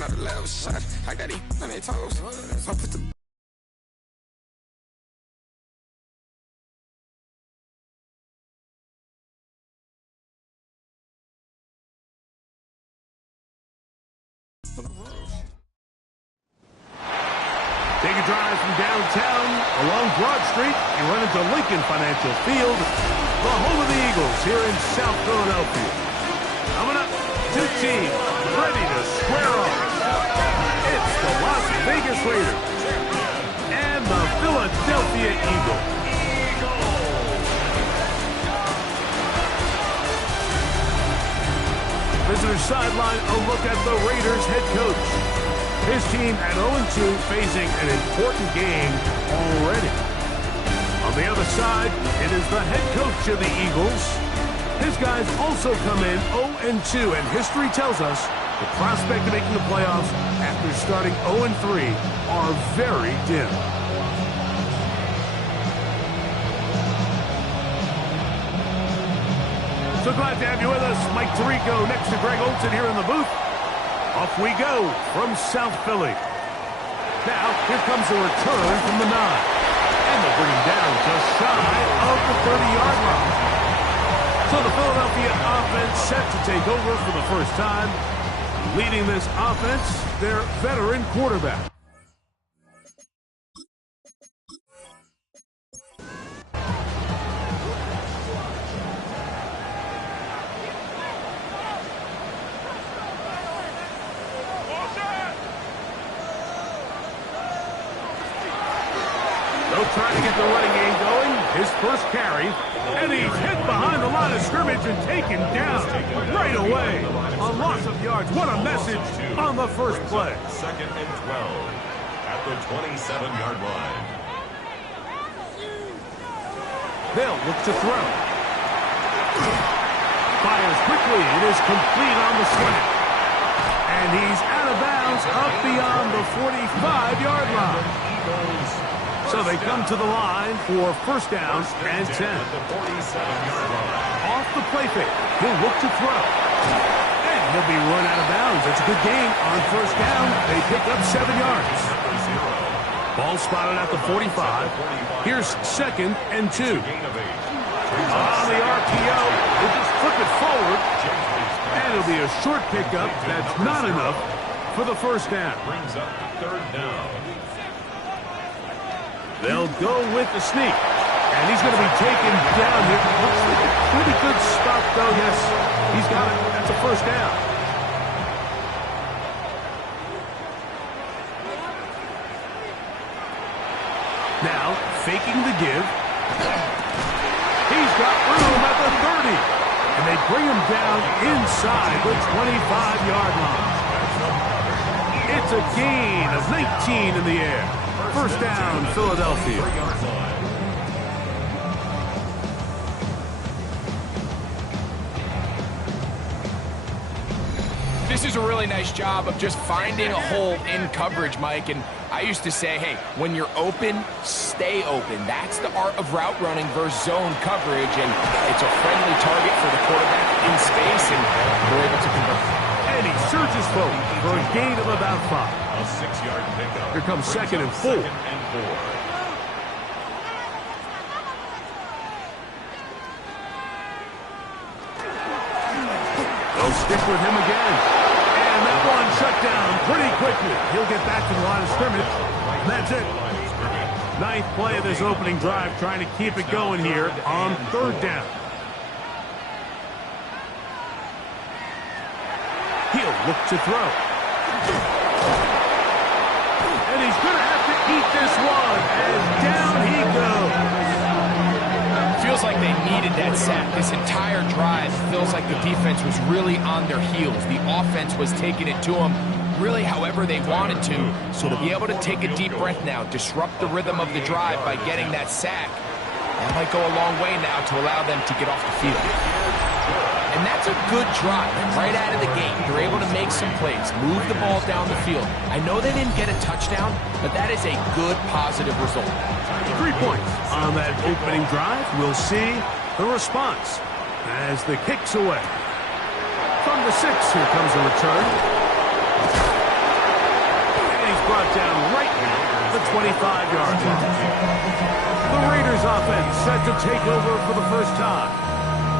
another level shot. I got these on their toes. I put the Take a drive from downtown along Broad Street. You run into Lincoln Financial Field, the home of the Eagles here in South Philadelphia. Coming up, two teams ready to square off. It's the Las Vegas Raiders and the Philadelphia Eagles. Visitor sideline, a look at the Raiders head coach. His team at 0-2 facing an important game already. On the other side, it is the head coach of the Eagles. His guys also come in 0-2, and history tells us the prospect of making the playoffs after starting 0-3 are very dim. So glad to have you with us. Mike Tirico next to Greg Olsen here in the booth. Off we go from South Philly. Now, here comes a return from the 9. And they'll bring him down just shy of the 30-yard line. So the Philadelphia offense set to take over for the first time. Leading this offense, their veteran quarterback. Trying to get the running game going. His first carry. And he's hit behind the line of scrimmage and taken down right away. A loss of yards. What a message on the first play. 2nd and 12 at the 27-yard line. They'll look to throw. Fires quickly. It is complete on the slant. And he's out of bounds up beyond the 45-yard line. So they come to the line for first down and 10. Off the play fake. He'll look to throw. And he'll be run out of bounds. It's a good game on first down. They pick up 7 yards. Ball spotted at the 45. Here's 2nd and 2. On the RPO, they'll just flip it forward. And it'll be a short pickup. That's not enough for the first down. Brings up 3rd down. They'll go with the sneak. And he's going to be taken down here. Looks like a pretty good spot, though. Yes, he's got it. That's a first down. Now, faking the give. He's got room at the 30. And they bring him down inside the 25-yard line. It's a gain of 19 in the air. First down, Philadelphia. This is a really nice job of just finding a hole in coverage, Mike. And I used to say, hey, when you're open, stay open. That's the art of route running versus zone coverage. And it's a friendly target for the quarterback in space, and they're able to convert. And he surges forward for a gain of about 5. A 6-yard pickup. Here comes 2nd and 4. 2nd and 4. They'll stick with him again. And that one shut down pretty quickly. He'll get back to the line of scrimmage. And that's it. 9th play of this opening drive, trying to keep it going here on 3rd down. He'll look to throw. And he's going to have to eat this one. And down he goes. Feels like they needed that sack. This entire drive feels like the defense was really on their heels. The offense was taking it to them really however they wanted to. So to be able to take a deep breath now, disrupt the rhythm of the drive by getting that sack, that might go a long way now to allow them to get off the field. And that's a good drive right out of the gate. They're able to make some plays, move the ball down the field. I know they didn't get a touchdown, but that is a good, positive result. 3 points on that opening drive. We'll see the response as the kick's away. From the 6, here comes a return. brought down right at the 25-yard line. The Raiders offense set to take over for the first time.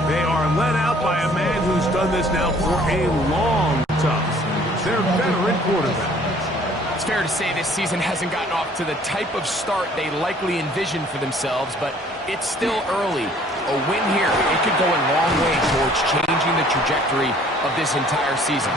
They are led out by a man who's done this now for a long time. Their veteran quarterback. It's fair to say this season hasn't gotten off to the type of start they likely envisioned for themselves, but it's still early. A win here, it could go a long way towards changing the trajectory of this entire season.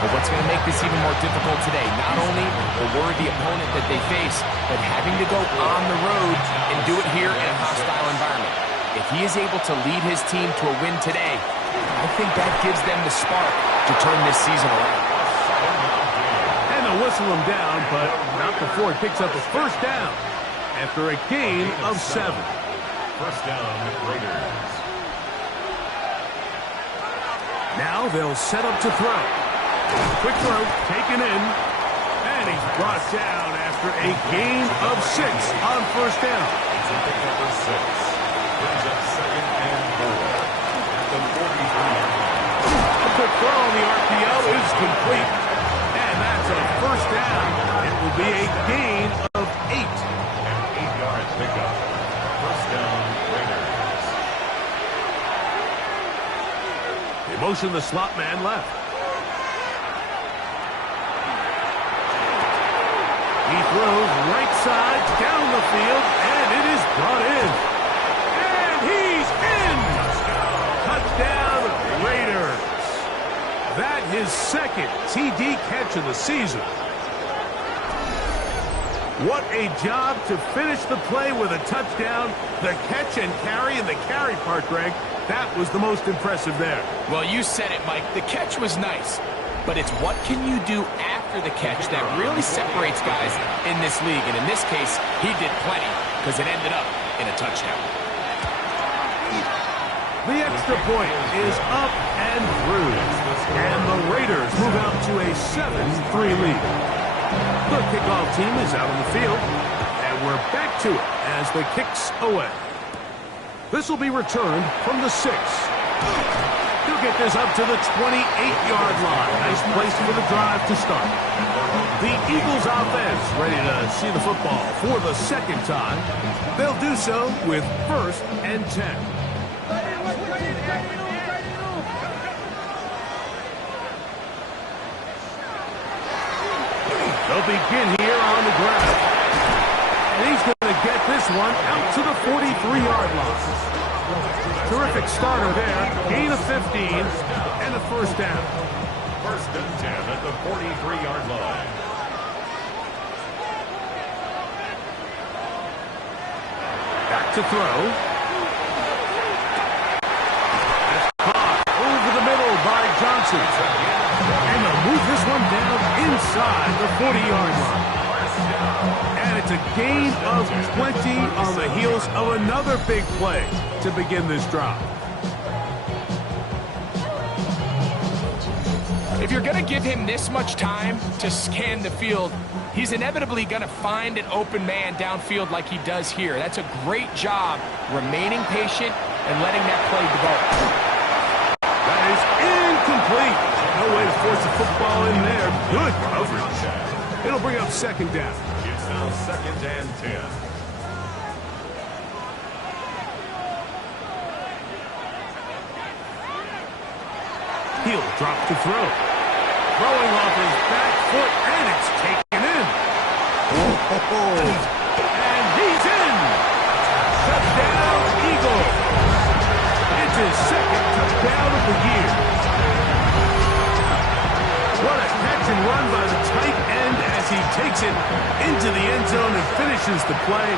But what's going to make this even more difficult today? Not only the worthy opponent that they face, but having to go on the road and do it here in a hostile environment. If he is able to lead his team to a win today, I think that gives them the spark to turn this season around. Whistle him down, but not before he picks up a first down after a gain of 7. First down, Raiders. Now they'll set up to throw. Quick throw, taken in, and he's brought down after a gain of 6 on first down. It's a pick number 6. Brings up 2nd and 4 at the 43-yard line. A quick throw on the RPO is complete. And that's a first down. It will be a gain of 8. An 8-yard pickup. First down, Raiders. They motion the slot man left. He throws right side down the field, and it is brought in. And he's in! Touchdown, Raiders. That his second TD catch of the season. What a job to finish the play with a touchdown. The catch and carry, and the carry part, Greg, that was the most impressive there. Well, you said it, Mike. The catch was nice, but it's what can you do after the catch that really separates guys in this league. And in this case, he did plenty because it ended up in a touchdown. The extra point is up and through, and the Raiders move out to a 7-3 lead. The kickoff team is out on the field, and we're back to it as the kick's away. This will be returned from the 6. He'll get this up to the 28-yard line. Nice place for the drive to start. The Eagles offense ready to see the football for the second time. They'll do so with 1st and 10. They'll begin here on the ground. And he's going to get this one out to the 43-yard line. Terrific starter there. Gain of 15 and a first down. 1st and 10 at the 43-yard line. Back to throw. Caught over the middle by Johnson. And they'll move this one down inside the 40-yard line. And it's a gain of 20 on the heels of another big play to begin this drive. If you're going to give him this much time to scan the field, he's inevitably going to find an open man downfield like he does here. That's a great job remaining patient and letting that play develop. That is incomplete. No way to force the football in there. Good coverage. It'll bring up 2nd down. It's now 2nd and 10. He'll drop to throw. Throwing off his back foot, and it's taken in. And he's in. Touchdown, Eagle. It's his 2nd touchdown of the year. What a catch and run by the tight end as he takes it into the end zone and finishes the play.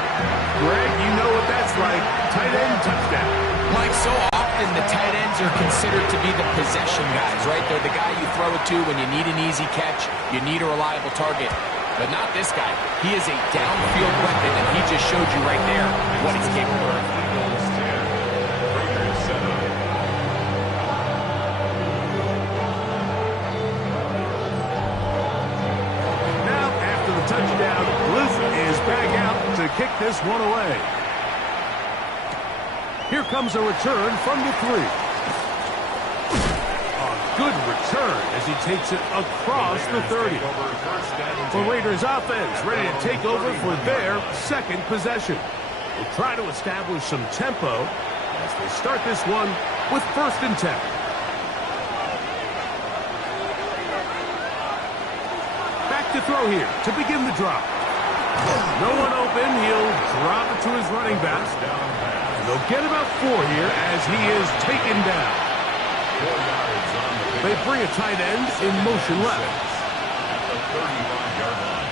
Greg, you know what that's like. Tight end touchdown. Mike, so often the tight ends are considered to be the possession guys, right? They're the guy you throw it to when you need an easy catch, you need a reliable target. But not this guy. He is a downfield weapon, and he just showed you right there what he's capable of. Now, after the touchdown, Luke is back out to kick this one away. Here comes a return from the 3. On good return as he takes it across the 30. The Raiders offense ready to take over for their second possession. They'll try to establish some tempo as they start this one with 1st and 10. Back to throw here to begin the drop. No one open. He'll drop it to his running back. And they'll get about 4 here as he is taken down. They bring a tight end in motion left. At the 35-yard line.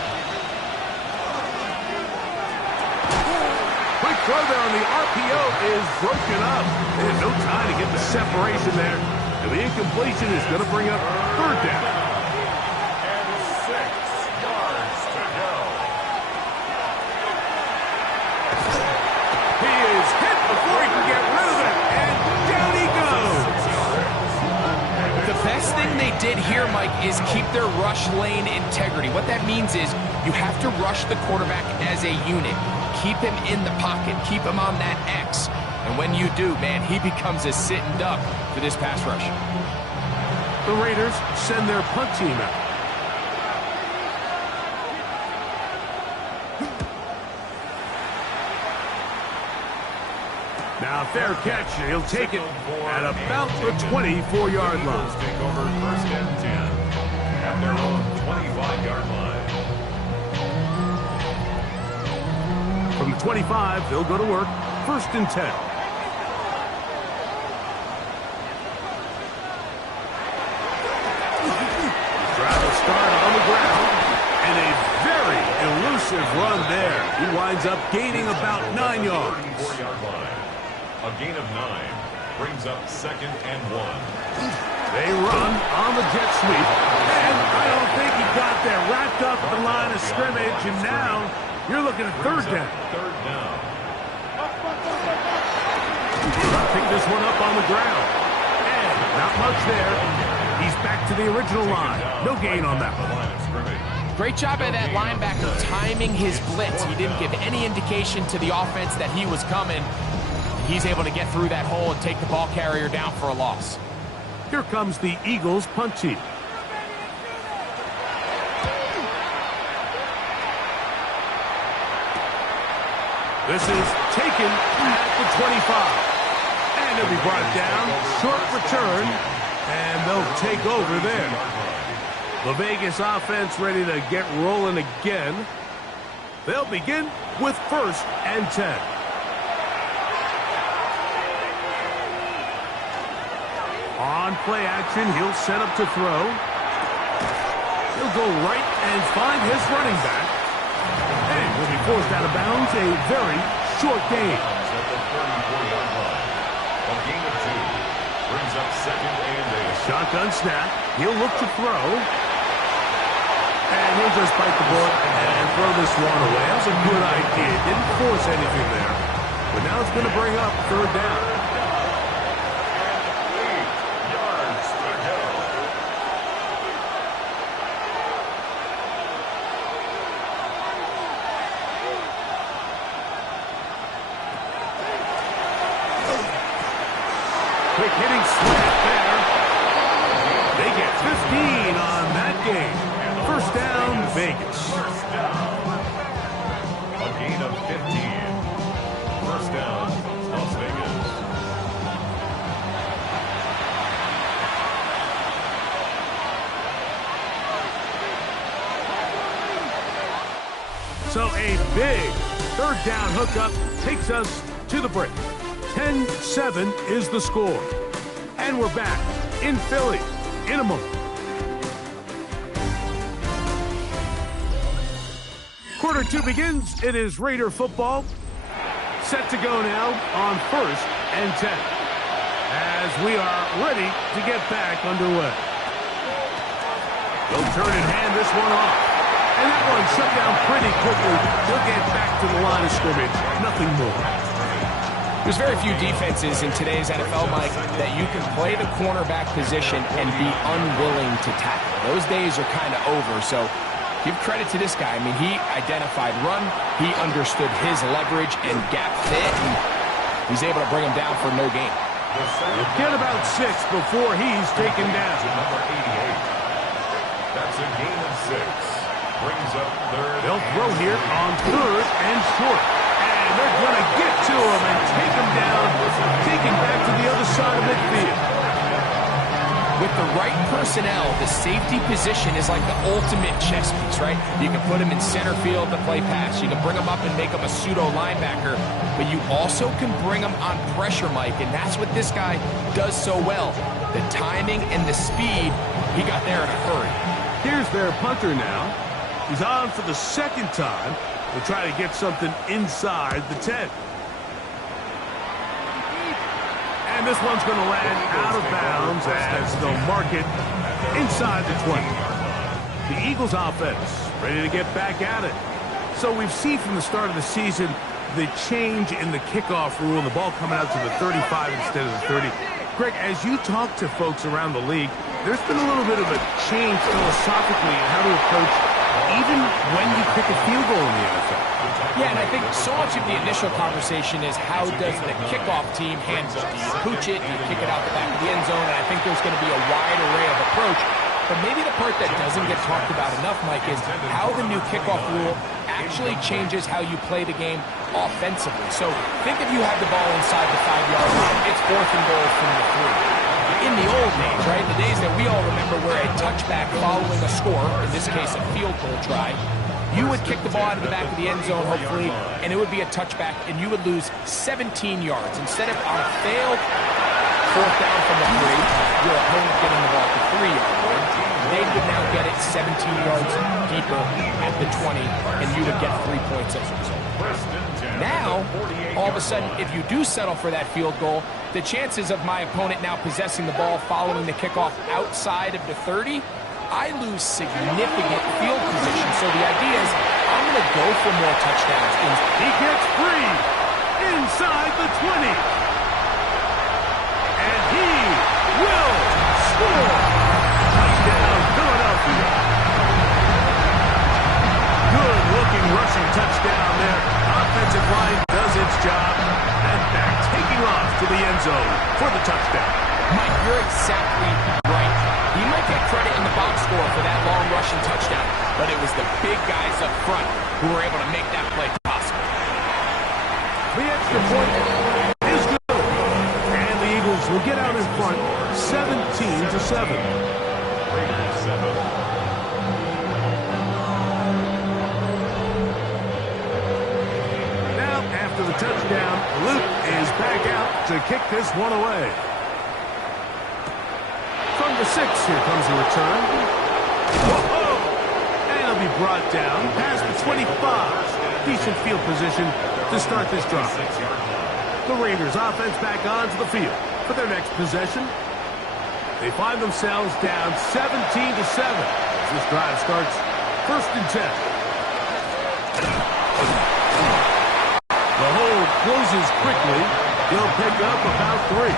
Quick throw there on the RPO is broken up. They had no time to get the separation there. And the incompletion is going to bring up 3rd down. And 6 yards to go. He is hit before he can get rid of it. And down he goes. The best thing they did here, Mike, is keep their rush lane integrity. What that means is you have to rush the quarterback as a unit. Keep him in the pocket. Keep him on that X. And when you do, man, he becomes a sitting duck for this pass rush. The Raiders send their punt team out. Now, fair catch. He'll take it at about the 24-yard line. Take over 1st and 10 at their own 25-yard line. From the 25, they'll go to work. 1st and 10. Drive will start on the ground. And a very elusive run there. He winds up gaining about 9 yards. 34-yard line. A gain of 9 brings up 2nd and 1. They run on the jet sweep. And I don't think he got there. Wrapped up at the line of scrimmage. And now you're looking at 3rd down. 3rd down. Pick this one up on the ground. And not much there. He's back to the original line. No gain on that The one. line of scrimmage. Great job by that linebacker timing his blitz. He didn't give any indication to the offense that he was coming. He's able to get through that hole and take the ball carrier down for a loss. Here comes the Eagles punt team. This is taken at the 25. And it'll be brought down. Short return. And they'll take over there. The Vegas offense ready to get rolling again. They'll begin with 1st and 10. On play action, he'll set up to throw. He'll go right and find his running back. And will be forced out of bounds. A very short gain. At the 34-yard line. A gain of 2 brings up 2nd and 8. Shotgun snap. He'll look to throw. And he'll just bite the bullet and throw this one away. That was a good idea. Didn't force anything there. But now it's going to bring up 3rd down. 8 yards to go. Quick hitting slant there. They get 15 on that game. 1st down, Vegas. 1st down. A gain of 15. 1st down, Las Vegas. So a big 3rd down hookup takes us to the break. 10-7 is the score. And we're back in Philly in a moment. Quarter 2 begins. It is Raider football. Set to go now on 1st and 10. As we are ready to get back underway. They'll turn and hand this one off. And that one shut down pretty quickly. They'll get back to the line of scrimmage. Nothing more. There's very few defenses in today's NFL, Mike, that you can play the cornerback position and be unwilling to tackle. Those days are kind of over, so give credit to this guy. I mean, he identified run, he understood his leverage and gap fit, and he's able to bring him down for no gain. You'll get about 6 before he's taken down. Number 88. That's a gain of 6. Brings up third. They'll throw here on third and short. And they're going to get to him and take him down, taking back to the other side of midfield. With the right personnel, the safety position is like the ultimate chess piece, right? You can put him in center field to play pass. You can bring him up and make him a pseudo linebacker, but you also can bring him on pressure, Mike, and that's what this guy does so well. The timing and the speed, he got there in a hurry. Here's their punter now. He's on for the second time to try to get something inside the 10. And this one's going to land out of bounds as they'll mark it inside the 20. The Eagles offense ready to get back at it. So we've seen from the start of the season the change in the kickoff rule, the ball coming out to the 35 instead of the 30. Greg, as you talk to folks around the league, there's been a little bit of a change philosophically in how to approach even when you kick a field goal in the NFL. Yeah, and I think so much of the initial conversation is how does the kickoff team handle it? Do you pooch it? Do you kick it out the back of the end zone? And I think there's going to be a wide array of approach. But maybe the part that doesn't get talked about enough, Mike, is how the new kickoff rule actually changes how you play the game offensively. So think if you have the ball inside the 5-yard line, it's 4th and goal from the 3. In the old days, right, the days that we all remember where a touchback following a score, in this case a field goal try, you would kick the ball out of the back of the end zone, hopefully, and it would be a touchback, and you would lose 17 yards. Instead of on a failed 4th down from the 3, your opponent getting the ball at the 3-yard line, they would now get it 17 yards deeper at the 20, and you would get 3 points as a result. Now, all of a sudden, if you do settle for that field goal, the chances of my opponent now possessing the ball following the kickoff outside of the 30, I lose significant field position. So the idea is I'm going to go for more touchdowns. He gets free inside the 20. And he will score. Touchdown, Philadelphia. Good-looking rushing touchdown there. Offensive line does its job. And back taking off to the end zone for the touchdown. Mike, you're exactly right. He might get credit in the box score for that long rushing touchdown, but it was the big guys up front who were able to make that play possible. The extra point is good. And the Eagles will get out in front 17-7. Now, after the touchdown, Luke is back out to kick this one away. From the 6, here comes the return. Whoa! And he'll be brought down past the 25. Decent field position to start this drive. The Raiders offense back onto the field for their next possession. They find themselves down 17-7 as this drive starts 1st and 10. The hold closes quickly. He'll pick up about 3.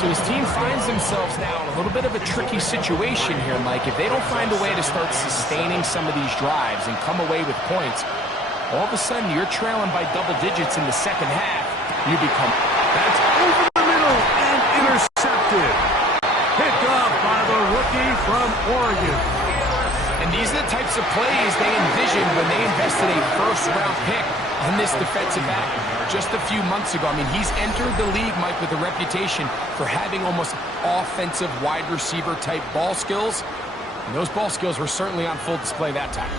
So his team finds themselves now in a little bit of a tricky situation here, Mike. If they don't find a way to start sustaining some of these drives and come away with points, all of a sudden you're trailing by double digits in the second half. You become... That's over the middle and intercepted. Picked up by the rookie from Oregon. And these are the types of plays they envisioned when they invested a first-round pick on this defensive back just a few months ago. I mean, he's entered the league, Mike, with a reputation for having almost offensive wide receiver type ball skills. And those ball skills were certainly on full display that time.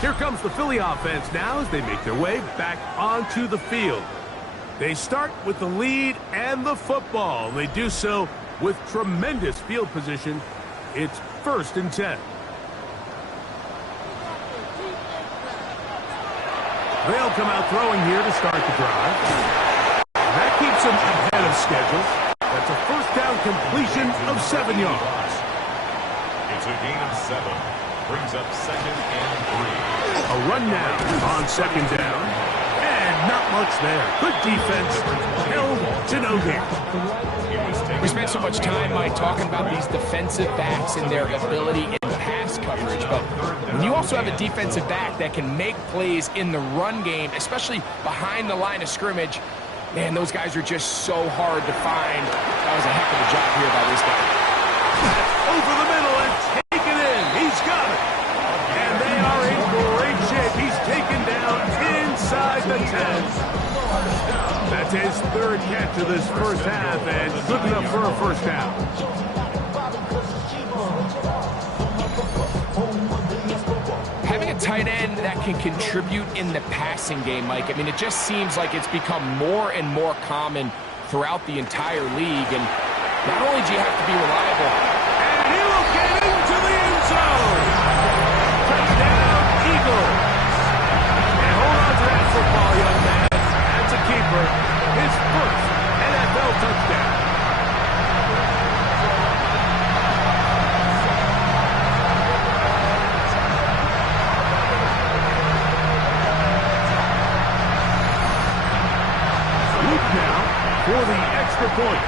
Here comes the Philly offense now as they make their way back onto the field. They start with the lead and the football. They do so with tremendous field position. It's 1st and 10. They'll come out throwing here to start the drive. That keeps them ahead of schedule. That's a 1st down completion of 7 yards. It's a gain of 7. Brings up 2nd and 3. A run now on 2nd down. And not much there. Good defense. Held to no gain. We spent so much time, Mike, talking about these defensive backs and their ability in pass coverage, but when you also have a defensive back that can make plays in the run game, especially behind the line of scrimmage, Man, those guys are just so hard to find. That was a heck of a job here by this guy. Over the middle and taken in. He's got it. And they are in great shape. He's taken down inside the 10. That's his third catch of this first half, and good enough for a first down. Having a tight end that can contribute in the passing game, Mike, I mean, it just seems like it's become more and more common throughout the entire league. And not only do you have to be reliable, and he will get into the end zone. Touchdown, Eagles. And hold on to that football, young man. That's a keeper. His first NFL touchdown. Luke now for the extra point.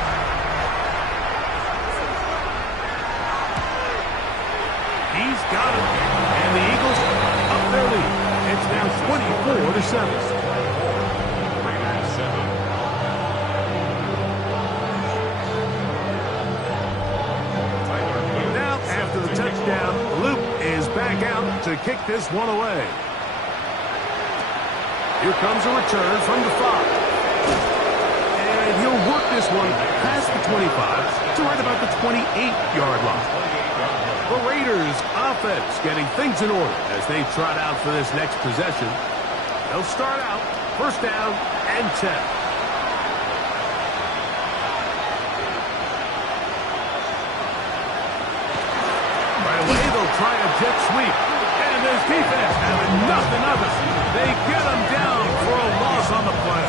He's got it. And the Eagles up their lead. It's now 24-7. Now, after the touchdown, Luke is back out to kick this one away. Here comes a return from the 5. And he'll work this one past the 25 to right about the 28-yard line. The Raiders offense getting things in order as they trot out for this next possession. They'll start out first down and 10. Right away, they'll try a jet sweep. And this defense having nothing of it. They get him down for a loss on the play.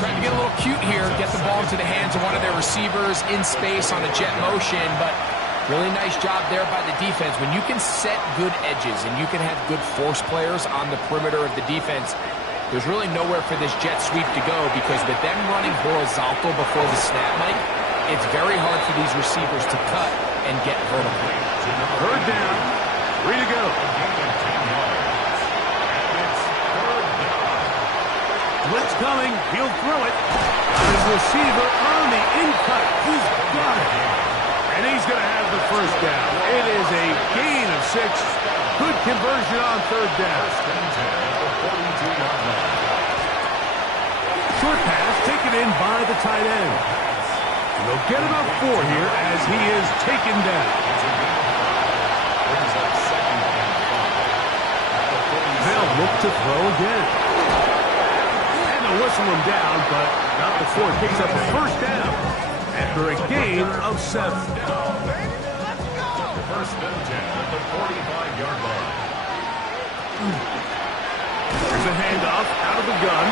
trying to get a little cute here, get the ball into the hands of one of their receivers in space on a jet motion, but really nice job there by the defense. When you can set good edges and you can have good force players on the perimeter of the defense, there's really nowhere for this jet sweep to go, because with them running horizontal before the snap, Mike, it's very hard for these receivers to cut and get vertical. Third down, 3 to go. Blitz coming, he'll throw it. His receiver on the in-cut, he's got it. And he's going to have the first down. It is a gain of 6. Good conversion on third down. Short pass taken in by the tight end. And they'll get about 4 here as he is taken down. They'll look to throw again. And they'll whistle him down, but not before it picks up the first down after a gain of 7. First and 10 at the 45-yard line. There's a handoff out of the gun.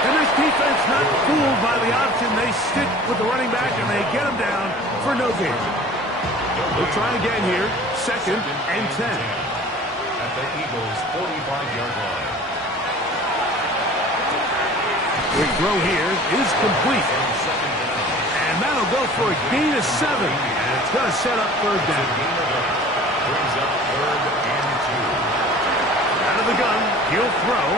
And this defense not fooled by the option. They stick with the running back and they get him down for no gain. They'll try again here. Second and 10. At the Eagles' 45-yard line. Quick throw here is complete. And that'll go for a gain of 7. And it's going to set up third down. Brings up third and 2. Out of the gun, he'll throw.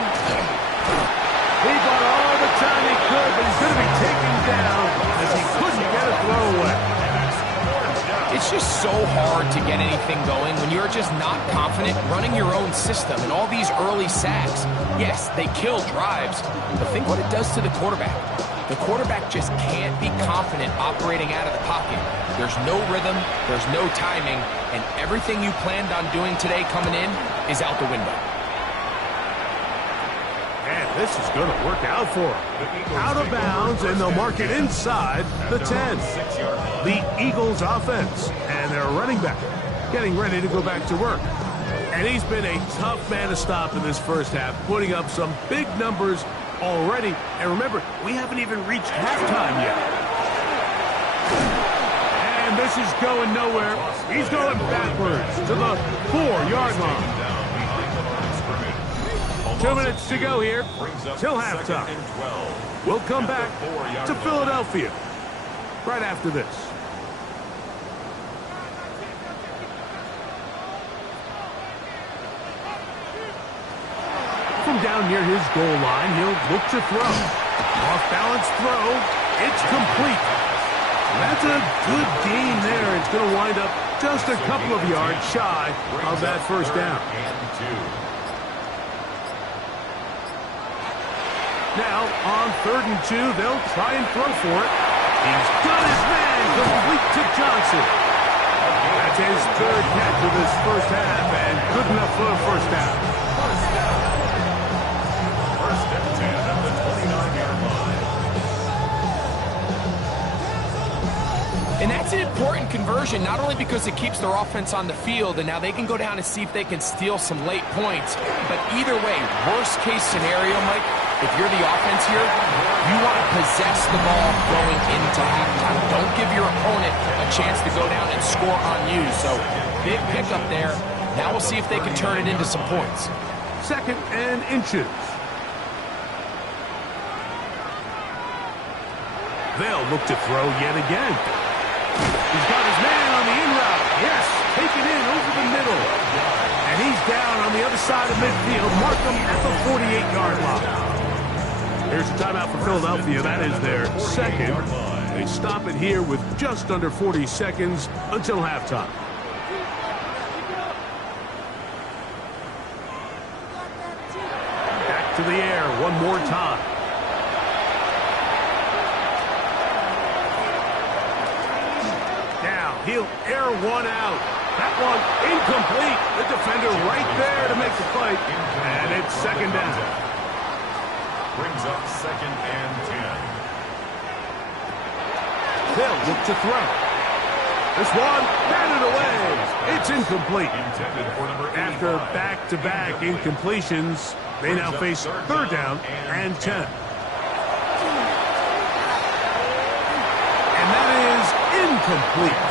He got all the time he could, but he's going to be taken down as he couldn't get a throw away. It's just so hard to get anything going when you're just not confident running your own system. And all these early sacks, yes, they kill drives, but think what it does to the quarterback. The quarterback just can't be confident operating out of the pocket. There's no rhythm, there's no timing, and everything you planned on doing today coming in is out the window. And this is going to work out for him. Out of bounds, and they'll mark it inside the 10. The Eagles offense and their running back getting ready to go back to work. And he's been a tough man to stop in this first half, putting up some big numbers already. And remember, we haven't even reached halftime yet. And this is going nowhere. He's going backwards to the 4-yard line. 2 minutes to go here till halftime. We'll come back to Philadelphia right after this. From down near his goal line, he'll look to throw. Off-balance throw. It's complete. That's a good gain there. It's going to wind up just a couple of yards shy of that first down. Now, on 3rd and 2, they'll try and throw for it. He's got his man complete to Johnson. That's his 3rd catch of this first half, and good enough for a first down. First and 10 at the 29-yard line. And that's an important conversion, not only because it keeps their offense on the field, and now they can go down and see if they can steal some late points. But either way, worst case scenario, Mike, if you're the offense here, you want to possess the ball going into halftime. Don't give your opponent a chance to go down and score on you. So, big pickup there. Now we'll see if they can turn it into some points. 2nd and inches. They'll look to throw yet again. He's got his man on the in route. Yes, take it in over the middle. And he's down on the other side of midfield. Mark him at the 48-yard line. Here's a timeout for Philadelphia. That is their 2nd. They stop it here with just under 40 seconds until halftime. Back to the air one more time. Now he'll air one out. That one incomplete. The defender right there to make the fight. And it's 2nd down. Brings up 2nd and 10. They'll look to throw. This one, batted away. It's incomplete. Intended for number 85. After back-to-back incompletions, they now face 3rd down and 10. And that is incomplete.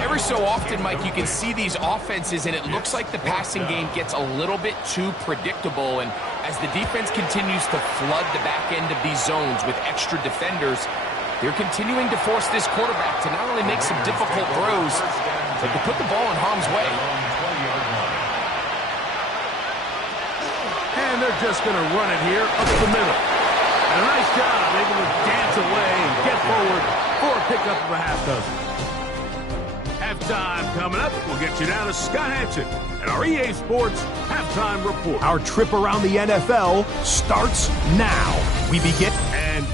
Every so often, Mike, you can see these offenses, and it looks like the passing game gets a little bit too predictable. And as the defense continues to flood the back end of these zones with extra defenders, they're continuing to force this quarterback to not only make some difficult throws, but to put the ball in harm's way. And they're just going to run it here up the middle. And a nice job able to dance away and get forward for a pickup of a half dozen. Halftime coming up. We'll get you down to Scott Hanson and our EA Sports Halftime Report. Our trip around the NFL starts now. We begin and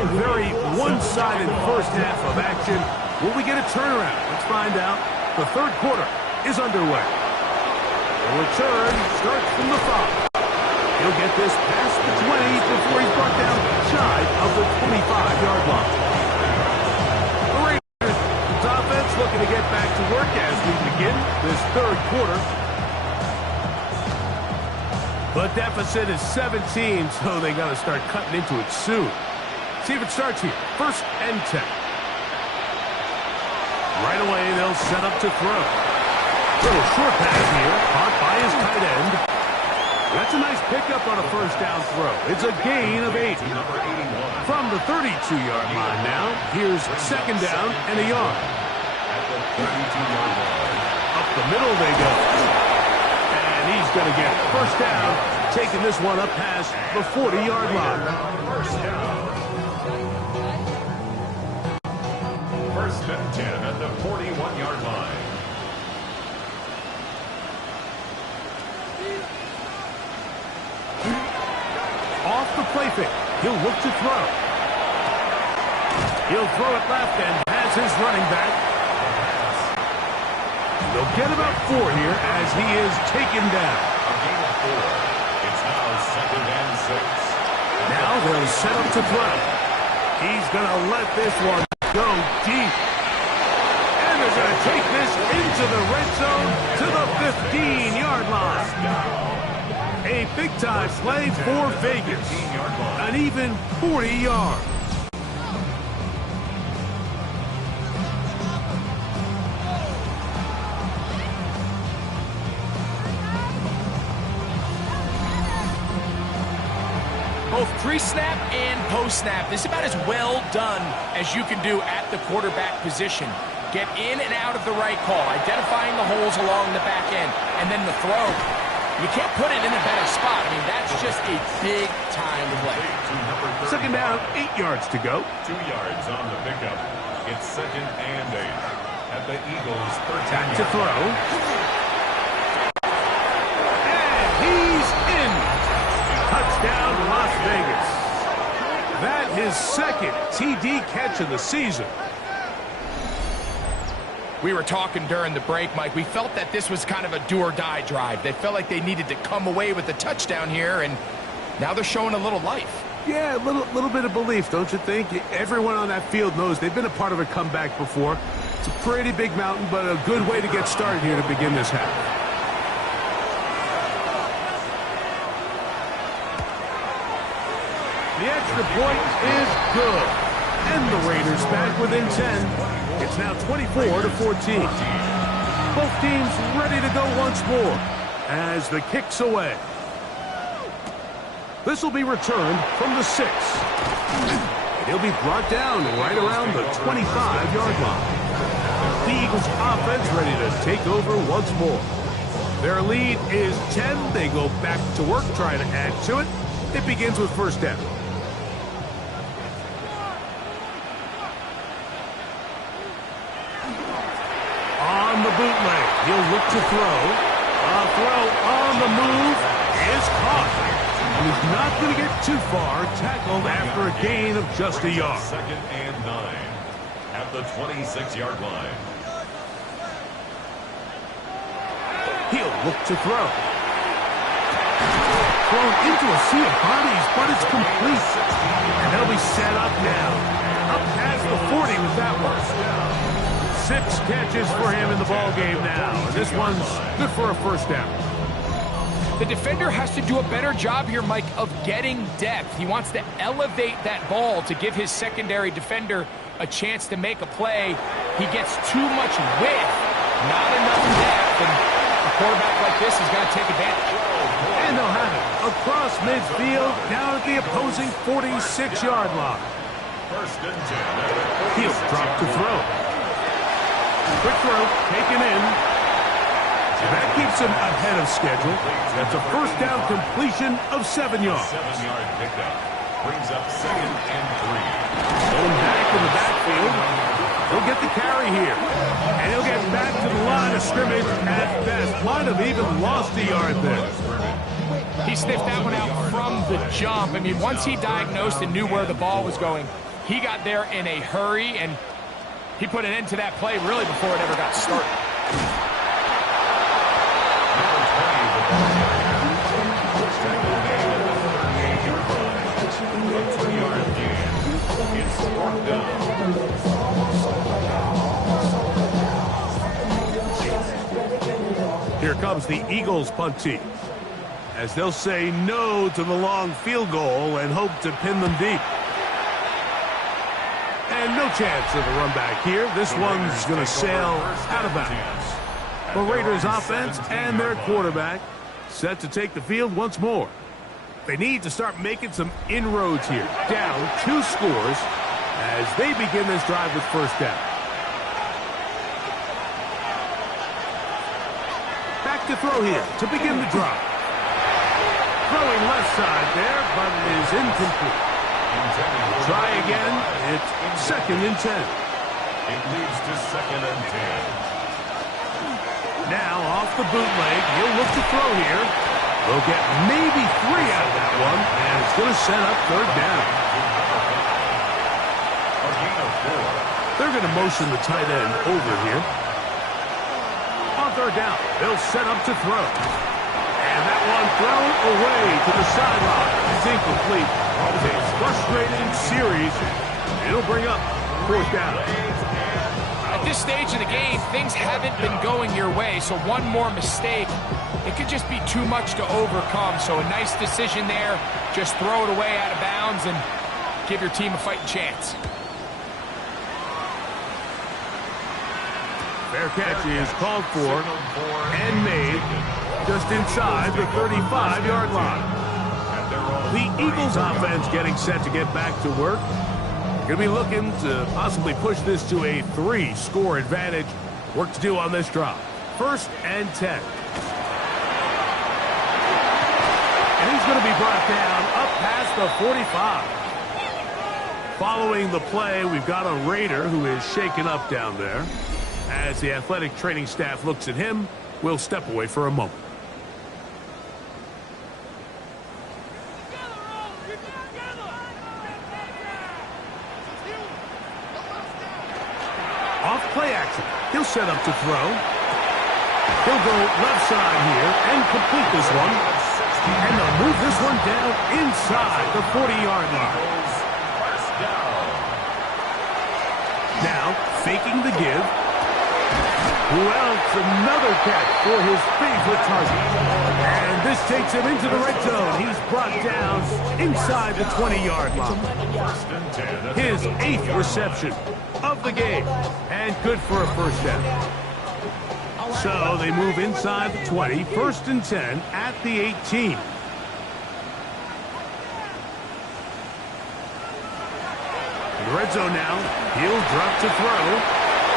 a very one-sided first half of action. Will we get a turnaround? Let's find out. The 3rd quarter is underway. The return starts from the 5. He'll get this past the 20 before he's brought down shy of the 25-yard line. The Raiders offense looking to get back to work as we begin this 3rd quarter. The deficit is 17, so they got to start cutting into it soon. See if it starts here. 1st and 10. Right away, they'll set up to throw. Little short pass here, caught by his tight end. That's a nice pickup on a first down throw. It's a gain of 8. From the 32-yard line now, here's 2nd down and a yard. At the 32-yard line. Up the middle they go. And he's going to get first down, taking this one up past the 40-yard line. First down. 1st and 10 at the 41-yard line. Off the play fake. He'll look to throw. He'll throw it left and has his running back. They'll get about 4 here as he is taken down. A gain of 4. second and 6. Now they'll set up to throw. He's going to let this one go deep. And they're going to take this into the red zone to the 15-yard line. A big-time play for Vegas. An even 40 yards. Both pre-snap and post-snap, this is about as well done as you can do at the quarterback position. Get in and out of the right call, identifying the holes along the back end, and then the throw. You can't put it in a better spot. I mean, that's just a big-time play. Second down, 8 yards to go. 2 yards on the pickup. It's second and 8 at the Eagles' 13-yard To throw. And he's in. Touchdown, Las Vegas. That his second TD catch of the season. We were talking during the break, Mike. We felt that this was kind of a do-or-die drive. They felt like they needed to come away with the touchdown here, and now they're showing a little life. Yeah, a little bit of belief, don't you think? Everyone on that field knows they've been a part of a comeback before. It's a pretty big mountain, but a good way to get started here to begin this half. The extra point is good. And the Raiders back within 10. It's now 24-14. Both teams ready to go once more as the kick's away. This will be returned from the 6. And he'll be brought down right around the 25-yard line. The Eagles offense ready to take over once more. Their lead is 10. They go back to work trying to add to it. It begins with first down. On the bootleg, he'll look to throw. A throw on the move is caught. And he's not going to get too far, tackled after a gain of just a yard. Second and 9 at the 26-yard line. He'll look to throw. Thrown into a sea of bodies, but it's complete. And they'll be set up now. Up past the 40 with that one. 6 catches for him in the ball game now. And this one's good for a first down. The defender has to do a better job here, Mike, of getting depth. He wants to elevate that ball to give his secondary defender a chance to make a play. He gets too much width, not enough depth, and a quarterback like this is going to take advantage. And they'll have it across midfield, down at the opposing 46-yard line. First and 10. He'll drop to throw. Quick throw, taken in. That keeps him ahead of schedule. That's a first down completion of 7 yards. 7-yard pickup brings up second and 3. Going back in the backfield. He'll get the carry here. And he'll get back to the line of scrimmage at best. Might have even lost a yard there. He sniffed that one out from the jump. I mean, once he diagnosed and knew where the ball was going, he got there in a hurry, and he put an end to that play really before it ever got started. Here comes the Eagles punt team, as they'll say no to the long field goal and hope to pin them deep. And no chance of a run back here. This one's going to sail out of bounds. The Raiders offense and their quarterback set to take the field once more. They need to start making some inroads here. Down 2 scores as they begin this drive with first down. Back to throw here to begin the drive. Throwing left side there, but it is incomplete. Try again. It's second and 10. It leads to second and 10. Now off the bootleg, he'll look to throw here. They'll get maybe 3 out of that one, and it's going to set up third down. A gain of 4. They're going to motion the tight end over here. On third down, they'll set up to throw. And that that one thrown away to the sideline. It's incomplete. It was a frustrating series. It'll bring up fourth down. At this stage of the game, things haven't been going your way, so one more mistake, it could just be too much to overcome. So a nice decision there. Just throw it away out of bounds and give your team a fighting chance. Fair catch is called for and made just inside the 35-yard line. The Eagles offense getting set to get back to work. Going to be looking to possibly push this to a 3-score advantage. Work to do on this drop. 1st and 10. And he's going to be brought down up past the 45. Following the play, we've got a Raider who is shaken up down there. As the athletic training staff looks at him, we'll step away for a moment. Off play action. He'll set up to throw. He'll go left side here and complete this one. And they'll move this one down inside the 40-yard line. Now, faking the give. Well, it's another catch for his favorite target. And this takes him into the red zone. He's brought down inside the 20-yard line. His 8th reception of the game. And good for a first down. So they move inside the 20, 1st and 10 at the 18. In the red zone now, he'll drop to throw.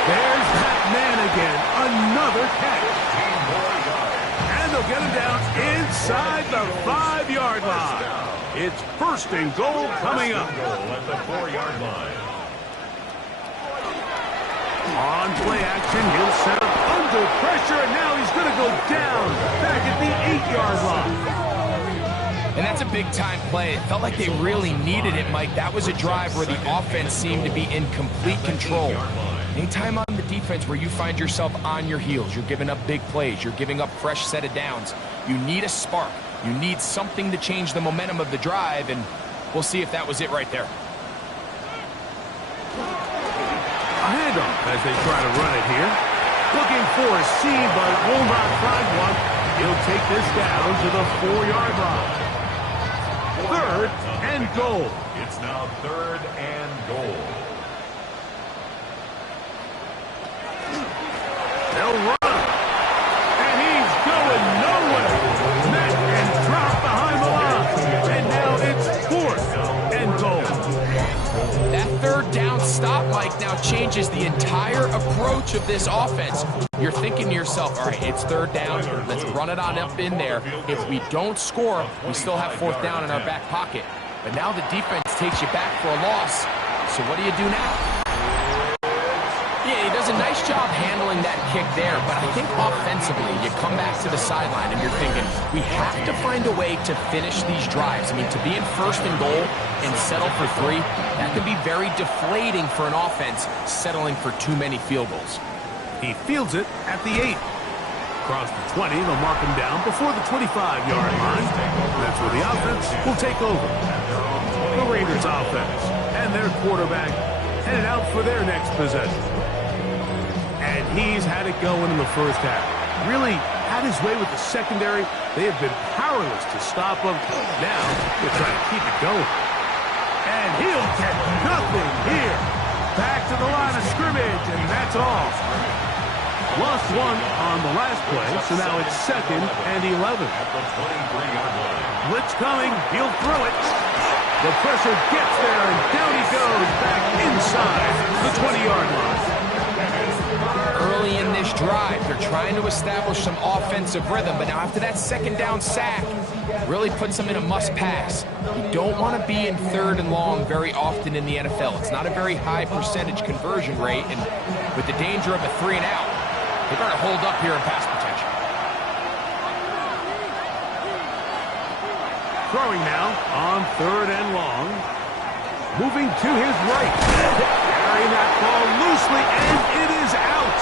There's that man again. Another catch. And they'll get him down inside the 5-yard line. It's 1st and goal coming up. At the 4-yard line. On play action, he'll set up under pressure, and now he's going to go down back at the 8-yard line. And that's a big-time play. It felt like they really needed it, Mike. That was a drive where the offense seemed to be in complete control. Anytime on the defense where you find yourself on your heels, you're giving up big plays, you're giving up fresh set of downs, you need a spark. You need something to change the momentum of the drive, and we'll see if that was it right there. A handoff as they try to run it here. Looking for a seam, but will not find one. He'll take this down to the 4-yard line. 3rd and goal. It's now 3rd and goal. They'll run. And he's going nowhere. Met and dropped behind the line. And now it's 4th and goal. That 3rd down stop, Mike, now changes the entire approach of this offense. You're thinking to yourself, all right, it's 3rd down. Let's run it on up in there. If we don't score, we still have 4th down in our back pocket. But now the defense takes you back for a loss. So what do you do now? Yeah, he does a nice job handling that kick there, but I think offensively, you come back to the sideline and you're thinking, we have to find a way to finish these drives. I mean, to be in 1st and goal and settle for 3, that can be very deflating for an offense settling for too many field goals. He fields it at the 8. Across the 20, they'll mark him down before the 25-yard line. That's where the offense will take over. The Raiders offense and their quarterback headed out for their next possession. And he's had it going in the first half. Really had his way with the secondary. They have been powerless to stop him. Now they're trying to keep it going. And he'll get nothing here. Back to the line of scrimmage, and that's all. Lost one on the last play, so now it's 2nd and 11. Blitz coming, he'll throw it. The pressure gets there, and down he goes back inside the 20-yard line. Early in this drive, they're trying to establish some offensive rhythm, but now after that 2nd down sack, really puts them in a must-pass. You don't want to be in 3rd and long very often in the NFL. It's not a very high percentage conversion rate, and with the danger of a 3 and out, they better hold up here in pass protection. Throwing now on 3rd and long. Moving to his right. Carrying that ball loosely, and it is out.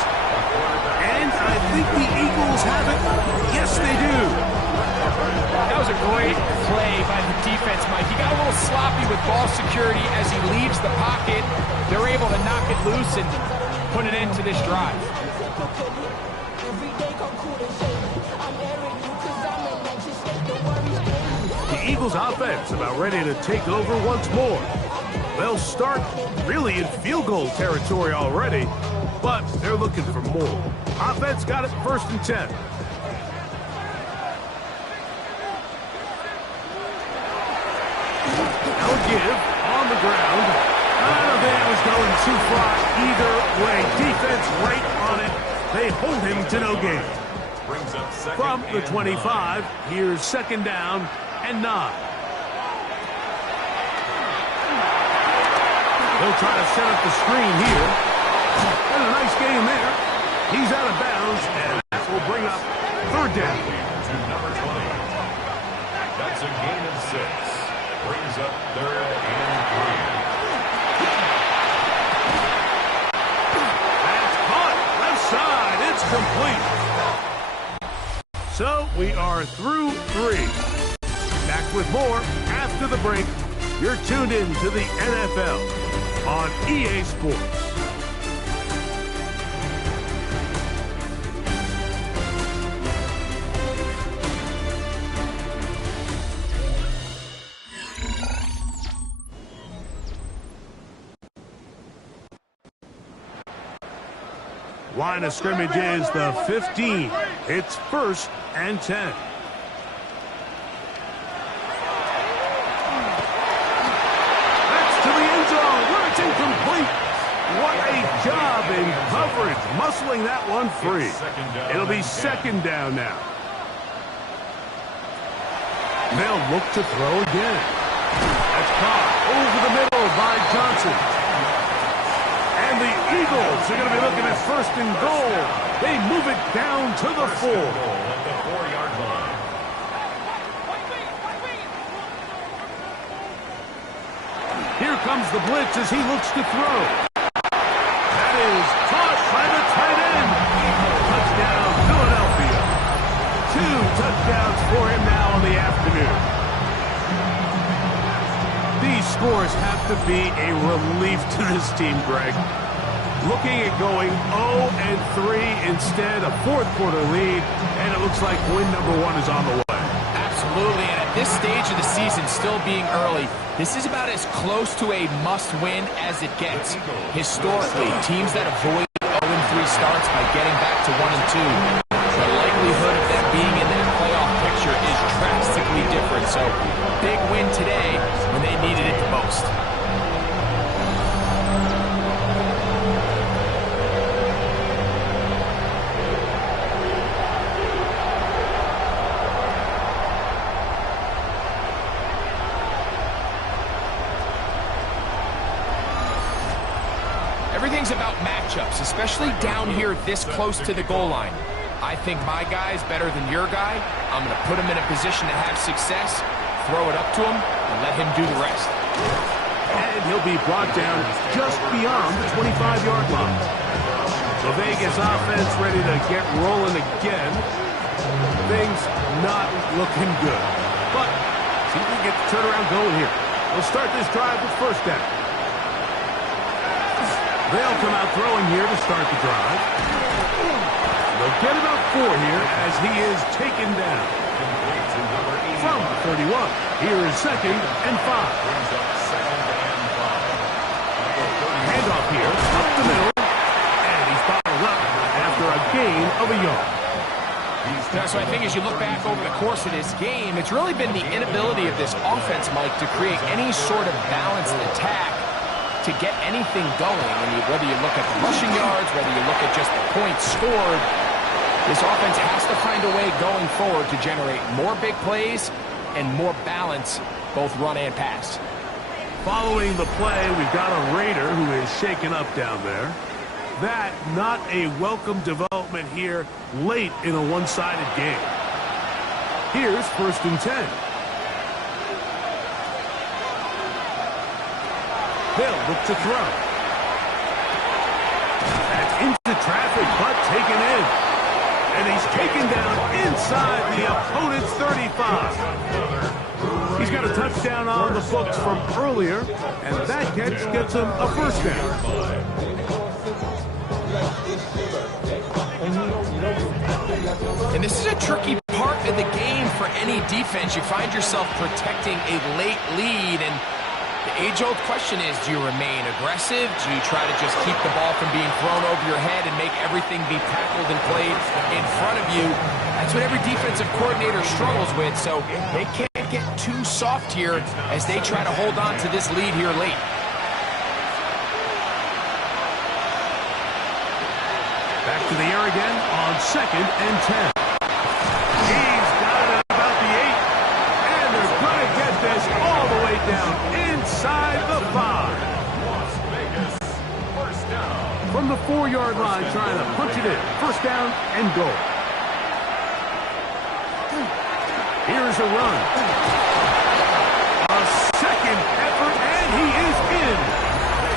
And I think the Eagles have it. Yes, they do. security as he leaves the pocket. They're able to knock it loose and put it into this drive. The Eagles offense about ready to take over once more. They'll start really in field goal territory already, but they're looking for more. Offense got it 1st and 10. Now give on the ground. I don't think it was going too far either way. Defense right on it. They hold him to no gain. From the 25, here's 2nd down and 9. They'll try to set up the screen here. And a nice game there. He's out of bounds, and that will bring up 3rd down. To number 20. That's a gain of 6. Brings up 3rd and 3. That's caught. Left side. It's complete. So we are through 3. Back with more after the break. You're tuned in to the NFL on EA Sports. Line of scrimmage is the 15. It's 1st and 10. Incomplete. What a job in coverage, muscling that one free. It'll be 2nd down now. They'll look to throw again. That's caught over the middle by Johnson. And the Eagles are going to be looking at 1st and goal. They move it down to the 4. At the 4-yard line. Here comes the blitz as he looks to throw. That is caught by the tight end. Touchdown, Philadelphia. 2 touchdowns for him now in the afternoon. These scores have to be a relief to this team, Greg. Looking at going 0-3 instead, a 4th quarter lead, and it looks like win number 1 is on the way. Absolutely, and at this stage of the season, still being early, this is about as close to a must-win as it gets. Historically, teams that avoid 0-3 starts by getting back to 1-2, the likelihood of them being in that playoff picture is drastically different. So, big win today when they needed it the most. Everything's about matchups, especially down here this close to the goal line. I think my guy's better than your guy. I'm going to put him in a position to have success, throw it up to him, and let him do the rest. And he'll be brought down just beyond the 25-yard line. So Vegas offense ready to get rolling again. Things not looking good. But see if we can get the turnaround going here. We'll start this drive with 1st down. They'll come out throwing here to start the drive. They'll get about 4 here as he is taken down. From the 31, here is 2nd and 5. Handoff here, up the middle, and he's bottled up after a gain of a yard. So I think as you look back over the course of this game, it's really been the inability of this offense, Mike, to create any sort of balanced attack to get anything going. And whether you look at the rushing yards, whether you look at just the points scored, this offense has to find a way going forward to generate more big plays and more balance, both run and pass. Following the play, we've got a Raider who is shaken up down there. That not a welcome development here late in a one-sided game. Here's 1st and 10. They'll look to throw. That's into traffic, but taken in. And he's taken down inside the opponent's 35. He's got a touchdown on the books from earlier, and that catch gets him a first down. And this is a tricky part of the game for any defense. You find yourself protecting a late lead, and the age-old question is, do you remain aggressive? Do you try to just keep the ball from being thrown over your head and make everything be tackled and played in front of you? That's what every defensive coordinator struggles with, so they can't get too soft here as they try to hold on to this lead here late. Back to the air again on 2nd and 10. He's got it at about the 8, and they're going to get this all the way down inside the 5. From the 4-yard line, trying to punch it in. First down and goal. Here's a run. A second effort, and he is in.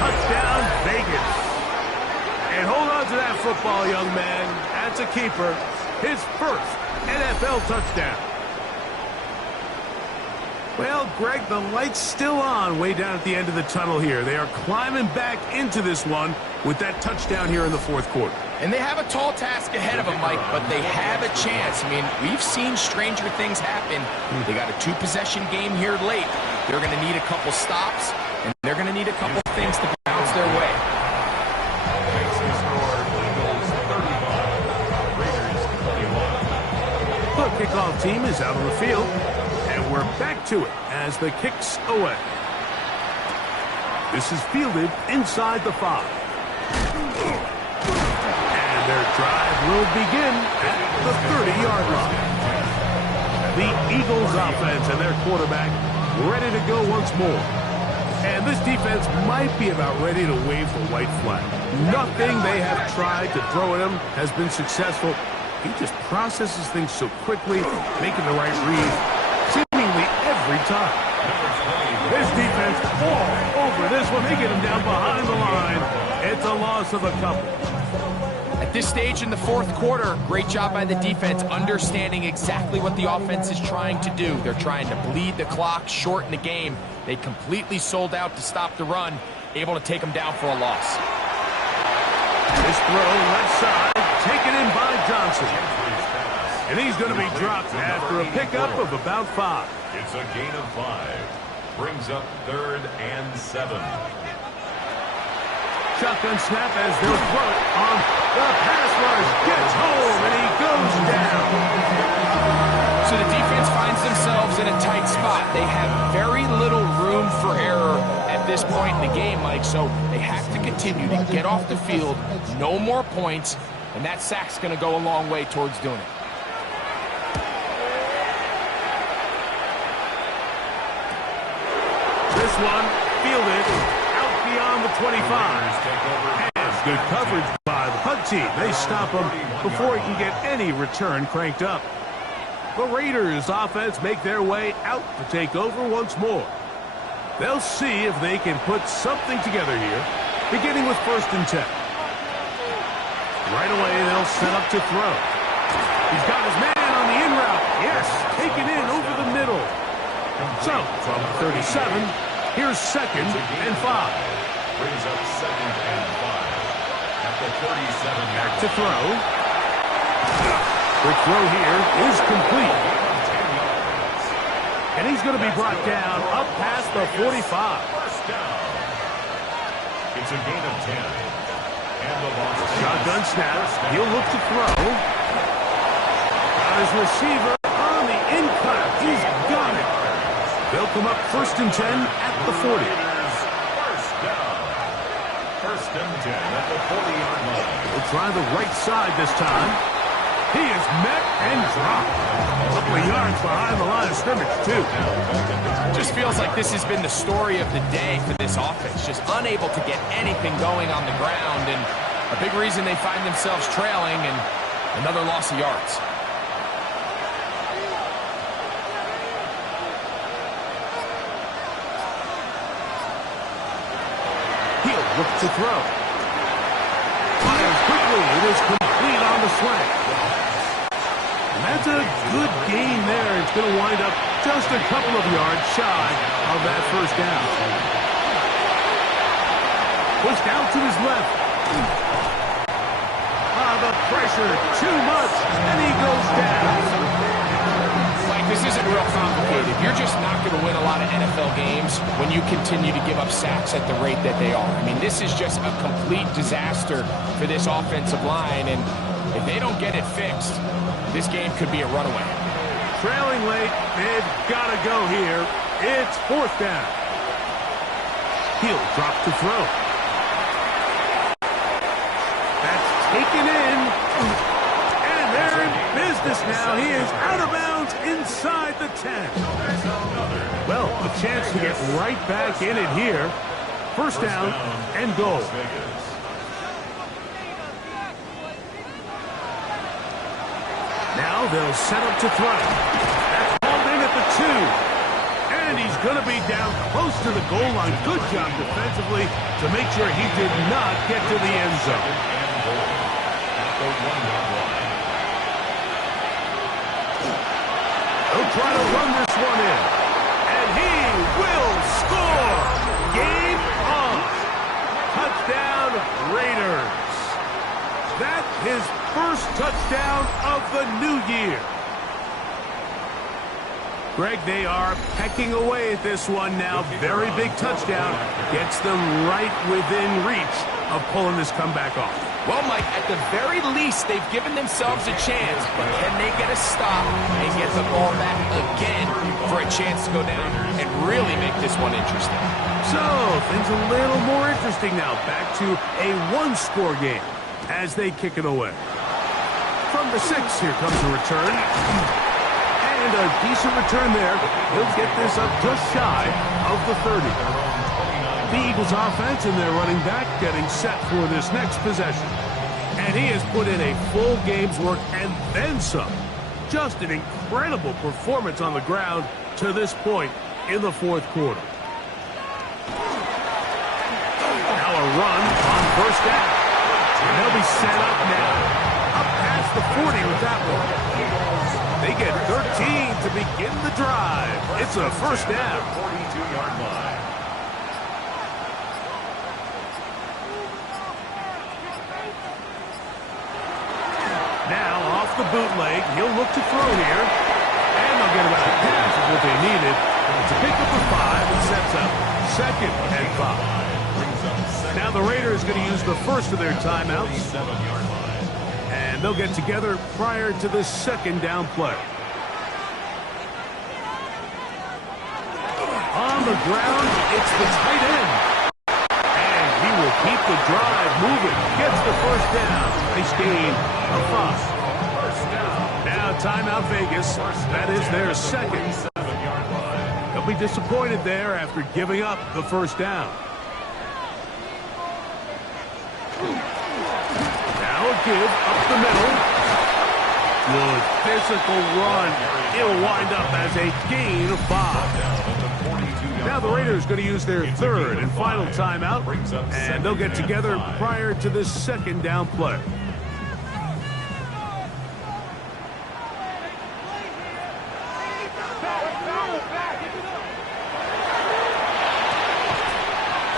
Touchdown, Vegas. And hold on to that football, young man. That's a keeper. His first NFL touchdown. Well, Greg, the light's still on way down at the end of the tunnel here. They are climbing back into this one with that touchdown here in the 4th quarter. And they have a tall task ahead of them, Mike, but they have a chance. I mean, we've seen stranger things happen. They got a 2-possession game here late. They're going to need a couple stops, and they're going to need a couple things to bounce their way. The kickoff team is out on the field, and we're back to it as the kick's away. This is fielded inside the 5. And their drive will begin at the 30-yard line. The Eagles offense and their quarterback ready to go once more. And this defense might be about ready to wave the white flag. Nothing they have tried to throw at him has been successful. He just processes things so quickly, making the right read seemingly every time. This defense all over this one. They get him down behind the line. It's a loss of a couple. At this stage in the 4th quarter, great job by the defense understanding exactly what the offense is trying to do. They're trying to bleed the clock, shorten the game. They completely sold out to stop the run, able to take them down for a loss. This throw left side, taken in by Johnson. And he's going to be dropped after a pickup of about 5. It's a gain of 5. Brings up 3rd and 7. Shotgun snap as they'll throw it on the pass rush. Gets home, and he goes down. So the defense finds themselves in a tight spot. They have very little room for error at this point in the game, Mike, so they have to continue to get off the field, no more points, and that sack's going to go a long way towards doing it. This one fielded out beyond the 25. And good coverage by the punt team. They stop him before he can get any return cranked up. The Raiders offense make their way out to take over once more. They'll see if they can put something together here, beginning with 1st and 10. Right away, they'll set up to throw. He's got his man on the in route. Yes, taken in over the middle. So, from 37, here's 2nd and 5. Brings up 2nd and 5. At the 37. Back to throw. Quick throw here is complete. And he's going to be brought down up past the 45. First down. It's a gain of 10. And the loss. Shotgun snap. He'll look to throw. Got his receiver on the in cut. He's got it. They'll come up 1st and 10 at the 40. First down. 1st and 10 at the 40-yard line. They'll try the right side this time. He is met and dropped. A couple of yards behind the line of scrimmage, too. Just feels like this has been the story of the day for this offense. Just unable to get anything going on the ground, and a big reason they find themselves trailing, and another loss of yards. He'll look to throw. Fires quickly. It is complete on the slant. And that's a good gain there. It's going to wind up just a couple of yards shy of that first down. Pushed out to his left. The pressure, too much, and he goes down. Like, this isn't real complicated. You're just not going to win a lot of NFL games when you continue to give up sacks at the rate that they are. I mean, this is just a complete disaster for this offensive line, and if they don't get it fixed, this game could be a runaway. Trailing late, they've got to go here. It's fourth down. He'll drop to throw. That's taken in. And they're in business now. He is out of bounds inside the 10. Well, a chance to get right back in it here. First down and goal. Now they'll set up to throw. That's called in at the 2. And he's going to be down close to the goal line. Good job defensively to make sure he did not get to the end zone. He'll try to run this one in. And he will score. Game on. Touchdown, Raiders. That's his first touchdown of the new year. Greg, they are pecking away at this one now. Very big touchdown. Gets them right within reach of pulling this comeback off. Well, Mike, at the very least, they've given themselves a chance, but can they get a stop and get the ball back again for a chance to go down and really make this one interesting? So, things a little more interesting now. Back to a one-score game as they kick it away. From the 6, here comes a return. And a decent return there. He'll get this up just shy of the 30. The Eagles offense and their running back getting set for this next possession. And he has put in a full game's work and then some. Just an incredible performance on the ground to this point in the fourth quarter. Now a run on first down. And they'll be set up now. Up past the 40 with that one. They get 13 to begin the drive. It's a first down. 42-yard line. Now off the bootleg, he'll look to throw here. And they'll get about half of what they needed. It's a pickup of 5 and sets up second and 5. Now the Raiders are going to use the first of their timeouts. And they'll get together prior to this second down play. On the ground, it's the tight end. And he will keep the drive moving. Gets the first down. Nice gain of 5. Now timeout Vegas. That is their second. They'll be disappointed there after giving up the first down. Now a give up the middle. Good physical run. It'll wind up as a gain of 5. Now the Raiders going to use their third and final timeout, and they'll get together prior to this second down play.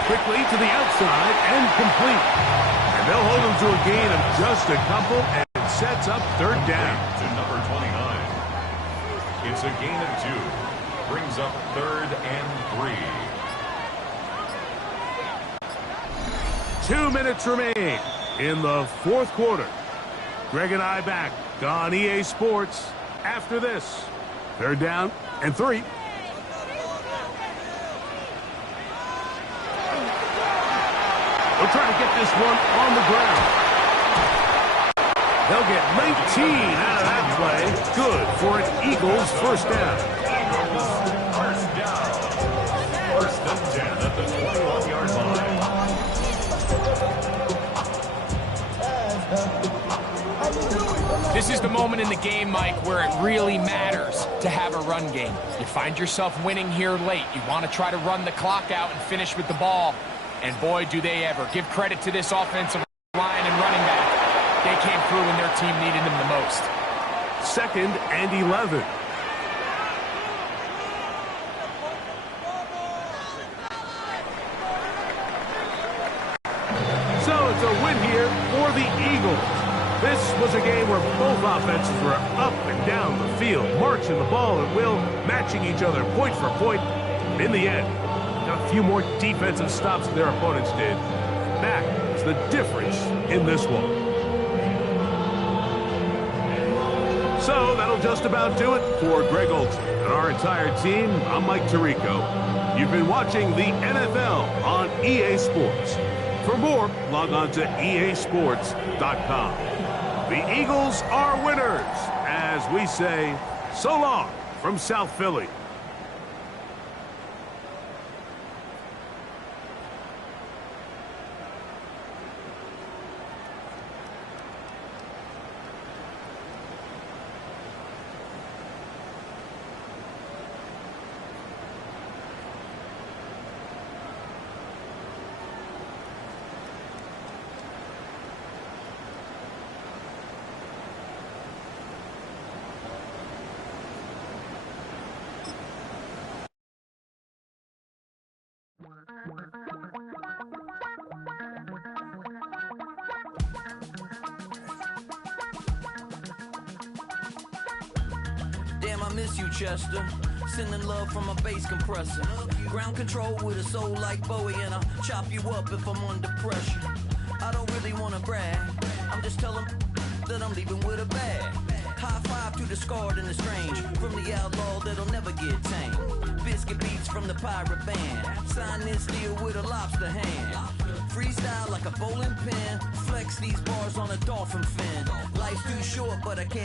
Quickly to the outside and complete. And they'll hold him to a gain of just a couple, and it sets up third down. To number 29. It's a gain of 2. Brings up third and 3. 2 minutes remain in the fourth quarter. Greg and I back on EA Sports after this. Third down and 3. They'll try to get this one on the ground. They'll get 19 out of that play. Good for an Eagles first down. First down. First and 10 at the 21-yard line. This is the moment in the game, Mike, where it really matters to have a run game. You find yourself winning here late. You want to try to run the clock out and finish with the ball. And boy, do they ever. Give credit to this offensive line and running back. They came through when their team needed them the most. 2nd and 11. So it's a win here for the Eagles. This was a game where both offenses were up and down the field, marching the ball at will, matching each other point for point. In the end, got a few more defensive stops than their opponents did. That is the difference in this one. So that'll just about do it for Greg Olsen and our entire team. I'm Mike Tirico. You've been watching the NFL on EA Sports. For more, log on to easports.com. The Eagles are winners, as we say, so long from South Philly. Damn, I miss you, Chester. Sending love from a bass compressor. Ground control with a soul like Bowie, and I'll chop you up if I'm under pressure. I don't really want to brag. I'm just telling that I'm leaving with a bag. High five to the scarred and the strange. From the outlaw that'll never get tamed. Biscuit beats from the pirate band. Sign this deal with a lobster hand. Freestyle like a bowling pin. Flex these bars on a dolphin fin. Life's too short, but I can't